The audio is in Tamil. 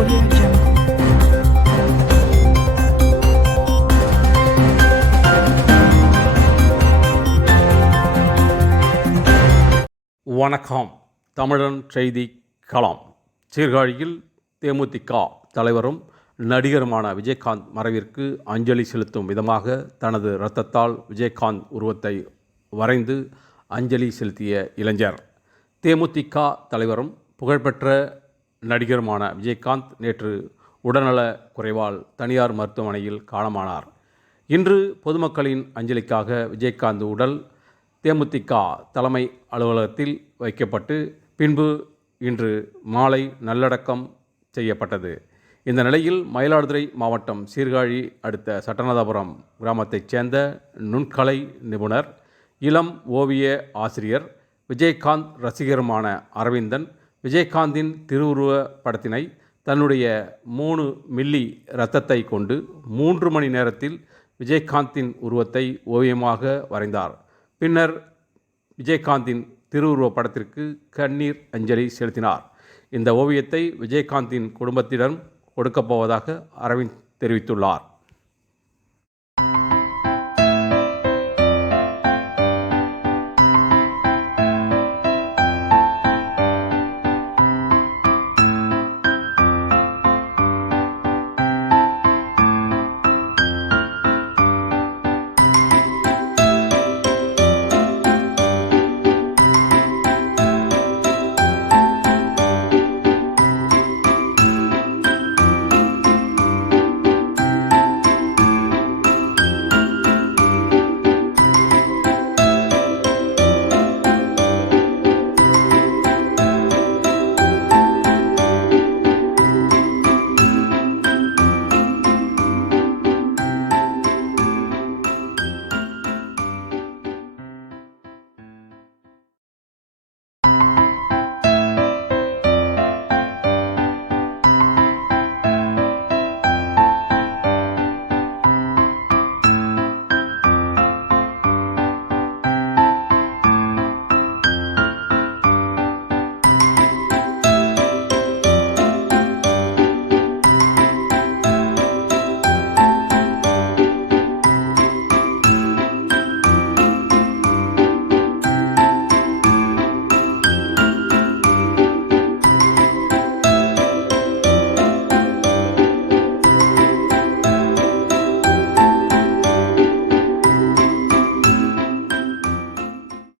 Audio Jungle. வணக்கம். தமிழன் செய்தி களம். சீர்காழியில் தேமுதிக தலைவரும் நடிகருமான விஜயகாந்த் மறைவிற்கு அஞ்சலி செலுத்தும் விதமாக தனது இரத்தத்தால் விஜயகாந்த் உருவத்தை வரைந்து அஞ்சலி செலுத்திய இளைஞர். தேமுதிக தலைவரும் புகழ்பெற்ற நடிகருமான விஜயகாந்த் நேற்று உடல்நலக் குறைவால் தனியார் மருத்துவமனையில் காலமானார். இன்று பொதுமக்களின் அஞ்சலிக்காக விஜயகாந்த் உடல் தேமுதிக தலைமை அலுவலகத்தில் வைக்கப்பட்டு பின்பு இன்று மாலை நல்லடக்கம் செய்யப்பட்டது. இந்த நிலையில் மயிலாடுதுறை மாவட்டம் சீர்காழி அடுத்த சட்டநாதபுரம் கிராமத்தைச் சேர்ந்த நுண்கலை நிபுணர், இளம் ஓவிய ஆசிரியர், விஜயகாந்த் ரசிகருமான அரவிந்தன் விஜயகாந்தின் திருவுருவ படத்தினை தன்னுடைய 3 மில்லி இரத்தத்தை கொண்டு 3 மணி நேரத்தில் விஜயகாந்தின் உருவத்தை ஓவியமாக வரைந்தார். பின்னர் விஜயகாந்தின் திருவுருவ படத்திற்கு கண்ணீர் அஞ்சலி செலுத்தினார். இந்த ஓவியத்தை விஜயகாந்தின் குடும்பத்திடம் கொடுக்கப் போவதாக அரவிந்த் தெரிவித்துள்ளார்.